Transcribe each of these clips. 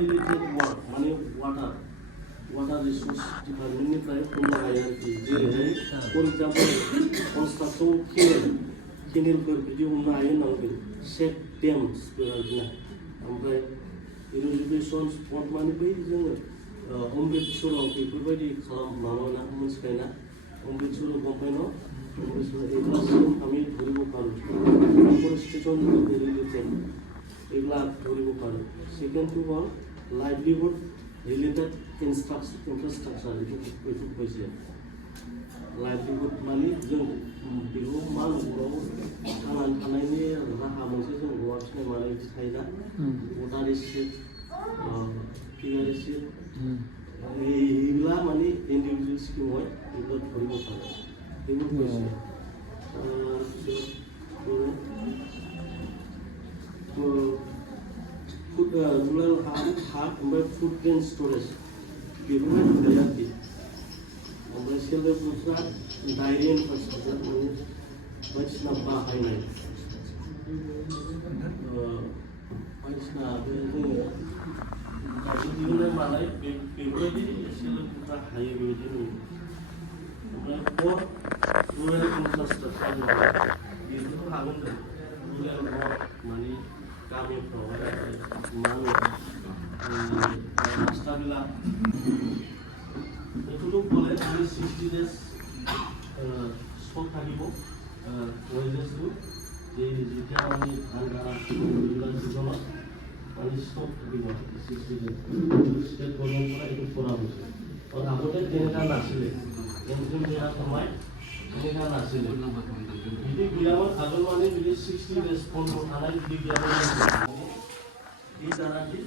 related work माने water resource department निफ्राय हमनो हायो आरोखि जेरैहाय for example construction canalफोर बिदि हमनो हायो होनना बुंदों check dams आरोखि ना ओमफ्राय irrigation spot माने बै जोङो अमृतसराव बेफोरबायदि माबाना मोनथिखायोना अमृतसराव गम्पाइनाव अमृतसर एग्लासिम আমি ধরিব পারো ফরেস্টেশন রিলেটেড এগুলা ধরিব পারো second two one livelihood related infrastructure এটা হয়েছে लाइवलीहुड माने जों बेखौ मा न'खराव थांनानै थानायनि राहा मोनसे जों अमा फिसिनाय मानाय बिदि थायोना वाटार एसिड फिगार एसिड एগুলা माने इन्डिभिजुवेल स्किमावहाय एগুলা ধরিব পারে एগুলো হয়েছে रुराल हा ओमफ्राय फुड ग्रेन स्टरेज बेफोरबायदि थायो आरोखि ओमफ्राय सेल्फ हेल्प ग्रुपफ्रा डायरि इनफ्रास्ट्राकचार माने बायदिसिना बाहायनाय बायदिसिना बे जोङो दायो दिहुननाय मानाय बेफोरबायदि सेल्फ हेल्प ग्रुपफ्रा हायो बेबायदि ओमफ्राय फर रुराल इनफ्रास्ट्राकचार बेफोरखौ हागोन जों रुराल माने गामिफ्रावहाय मा होनो हास्लाबिला बेखौथ' বলে আমি 60 days স্টক থাকিব ওয়েজেসটো যে যেতিয়া আমি ধান গাড়া এইবিলাক সিজনত মানে স্টক থাকিব 60 days স্টেট গভৰ্ণমেণ্ট পৰা এইটো কৰা হৈছে আৰু আগতে তেনেকুৱা নাছিলে এনজিও দিয়া সময় তেনেকুৱা নাছিলে যদি বিয়ামত আগৰ মানে যদি 60 days বন্ধ থানাই যদি বিয়ামত এই দ্বাৰাদি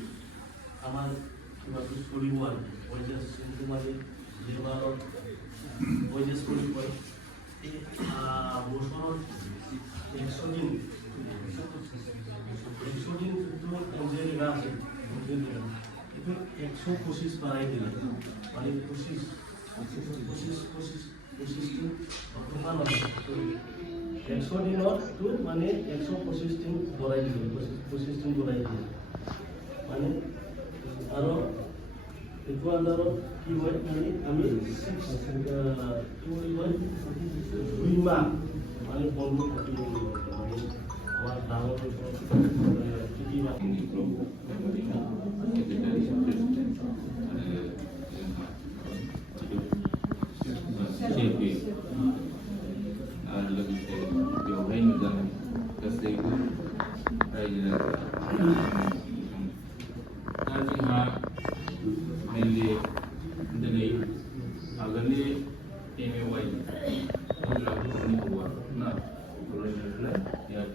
আমাৰ কিবা চলিব আৰু ওয়েজেস কিন্তু মানে যেবাৰত ওয়েজেস কৰি পৰে এই বছৰত 100 দিন যিটো এনজিঅ আছে এইটো 125 বাঢ়াই দিলে মানে 25 দিন অথবা নহয় 100 দিনতো মানে 125 দিন বঢ়াই দিলে 25 দিন বঢ়াই দিলে মানে আৰু এইটো আন্দাৰত কি হয় মানে আমি 2 মাহ মানে বন্ধ থাকিব মানে আমার ডাঙৰ খেতি বাতি आरो लोगोसे बेवहाय नुजानाय गासैबो रायजो दा जोंहा मेनलि दिनै आगोलनि MAY हौवाफोरनि हौवा ना फरायनायलाय बेयाव